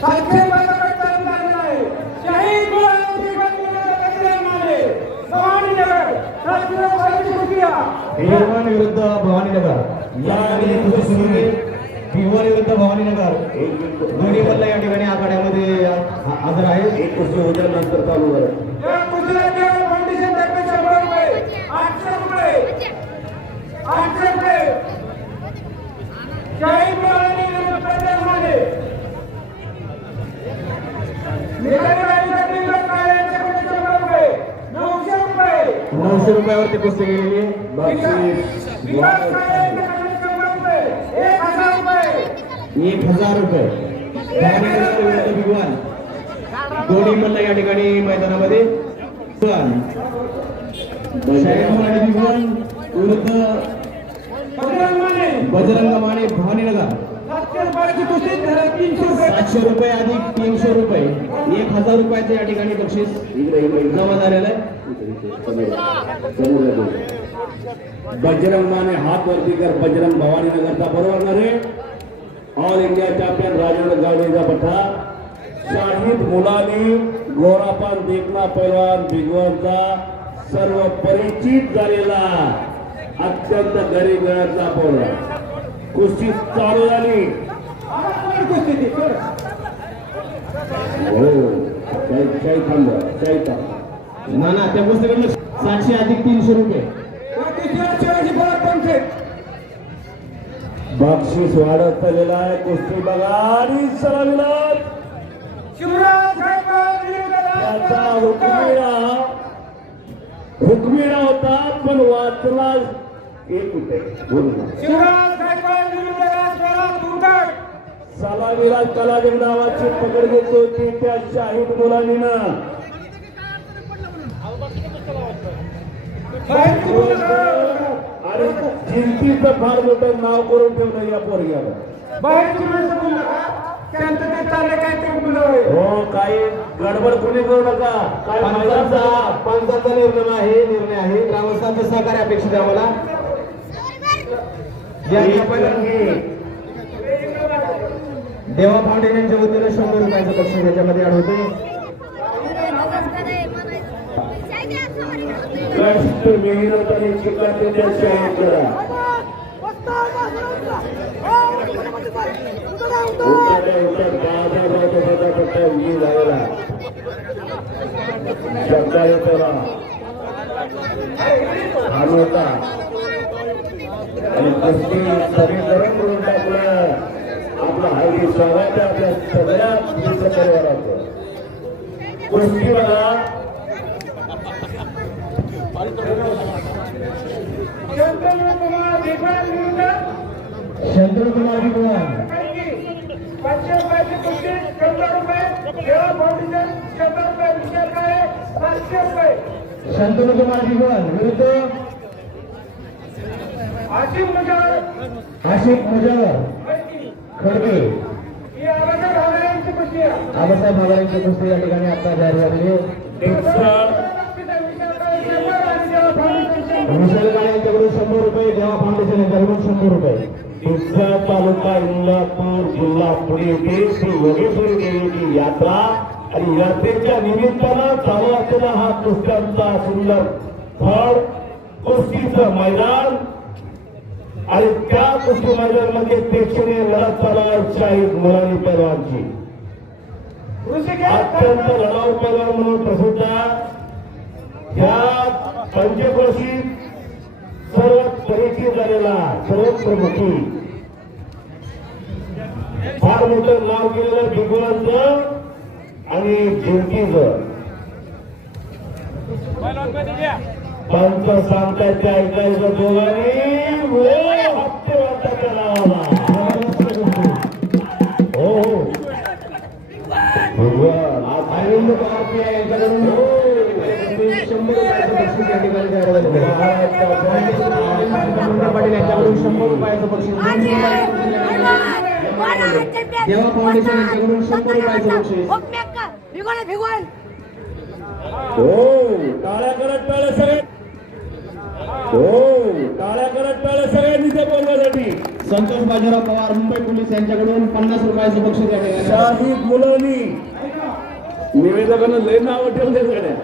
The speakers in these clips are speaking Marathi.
सातशे रुपयाचा प्रचार झालेला आहे. भवानीनगर विरुद्ध भवानीनगर या ठिकाणी कुस्ती सुरू आहे. विरुद्ध भवानीनगर दोन्ही मल्ल या ठिकाणी आखाड्यामध्ये हजर आहेत. एक कुस्ती होत्या नंतर चालू झालं या कुस्तीला फाउंडेशन तर्फे शंभर रुपये आठशे रुपये आठशे रुपये शहीद मुलांनी प्रचार माने निघाली गाडीसाठी लोककार्याचे शंभर रुपये नऊशे रुपये नऊशे रुपयावरती कुस्ती गेलेली एक हजार रुपये. भिगवान. दोन्ही मल्ल या ठिकाणी मैदानामध्ये. बजरंग माने भवानीनगर. सातशे रुपये अधिक तीनशे रुपये. एक हजार रुपयाचं या ठिकाणी बक्षीस जमा झालेलं आहे. बजरंग माने हात वरती कर बजरंग भवानी नगरचा बरोबर ना रे? ऑल इंडिया चॅम्पियन राजेंद्र गावडेचा पठा शाहिद मुलानी गोरापान देखना पैलवान भिगवणचा सर्व परिचित झालेला अत्यंत गरीब गळ्यातला पोरगा. कुस्ती चालू झाली. कुस्ती हो. ना ना त्या गोष्टीकडे सातशे अधिक तीनशे रुपये. परत बक्षीस वाढत चाललेला आहे कुस्ती बघा आणि सलामीला शिवराज त्याचा होता पण वाचला एक रुपये. शिवराज सलामीला कलाजग नावाची पकड घेतली होती त्या शाहीद मुलांनीनं. आणि जिंतीचं फार मोठं नाव करून ठेवलं या पोरग्याला ते ते. हो काही गडबड कोणी करू नका. काय पंचांचा पंचांचा निर्णय आहे निर्णय आहे. ग्रामस्थांचं सहकार्य अपेक्षित आहे आम्हाला. या ठिकाणी देवा फाउंडेशनच्या वतीनं शंभर रुपयाचं पक्ष याच्यामध्ये आढळते कष्ट मेहनत आणि चिकाटीने करा उठाच्या आणि कुस्ती करून आपलं स्वागत आपल्या सगळ्या मित्र परिवाराचं कुस्ती बघा शंतनू कुमार भिगवण कुमार पाचशे रुपयाची कुस्ती शंभर रुपये फाउंडेशन शंभर रुपये विचार काय रुपये कुमार विरुद्ध आशिफ मुजावर आशिफ मुजावर खडगे ही आवाजा घालण्याची कुस्ती आहे आबासाहेब भागांची कुस्ती या ठिकाणी आता जाहीर झालेली विशाल गाडे यांच्याकडून शंभर रुपये देवा फाउंडेशन यांच्याकडून शंभर रुपये. दुसरा तालुका इंदापूर जिल्हा पुणे येथे श्री योगेश्वरी देवीची यात्रा आणि यात्रेच्या निमित्तानं चालू असलेला हा कुस्त्यांचा सुंदर फळ कुस्तीचं मैदान आणि त्या कुस्ती मैदानामध्ये प्रेक्षणीय लढत चालू आहे शाहीद मुलानी पैलवानची. अत्यंत लढाऊ पैलवान म्हणून प्रसिद्ध या पंचकोशी सर्व परिचित झालेला सर्व प्रमुखी फार मोठं नाव केलेलं भिगवणाचं आणि जिंकीचं पंच सांगताय ऐकायचं दोघांनी? हो! ठिकाणी पाटील यांच्याकडून शंभर रुपयाचं बक्षीस देवा फाउंडेशन यांच्याकडून शंभर रुपयाचं बक्षीस हो टाळ्या करत टाळ्या सगळे हो टाळ्या करत टाळ्या सगळ्यांनी बोलण्यासाठी संतोष बाजीराव पवार मुंबई पोलीस यांच्याकडून पन्नास रुपयाचं बक्षीस या ठिकाणी आहे. शाहिद लय नाव ठेवले सगळ्या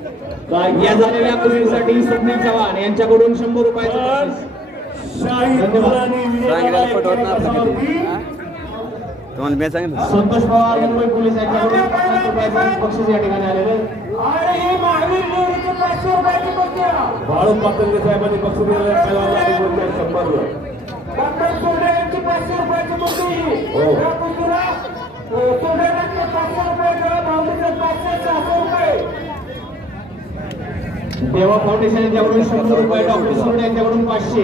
या झालेल्या कुस्तीसाठी स्वप्नील चव्हाण यांच्याकडून शंभर रुपयाचं बक्षीस संतोष पवार मुंबई पोलीस यांच्याकडून पन्नास रुपयाचं बक्षीस या ठिकाणी आलेलं. आणि ही महावीर जोडीची पाचशे रुपयाची कुस्ती आहे. बाळू पातंगे साहेबांनी पक्ष दिलेल्या खेळाला बोलते शंभर डॉक्टर सोडे यांची पाचशे रुपयाची कुस्ती हो. या कुस्तीला अ, सोडे यांचे पाचशे रुपये किंवा भावडीचे पाचशे सहाशे रुपये देवा फाउंडेशन यांच्याकडून शंभर रुपये डॉक्टर सुरडे यांच्याकडून पाचशे.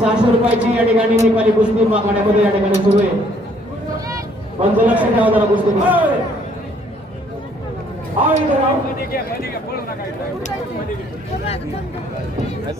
सहाशे रुपयाची या ठिकाणी नेपाली कुस्ती माखाण्यामध्ये या ठिकाणी सुरू आहे. पंच लक्ष ठेवा जरा कुस्ती होय.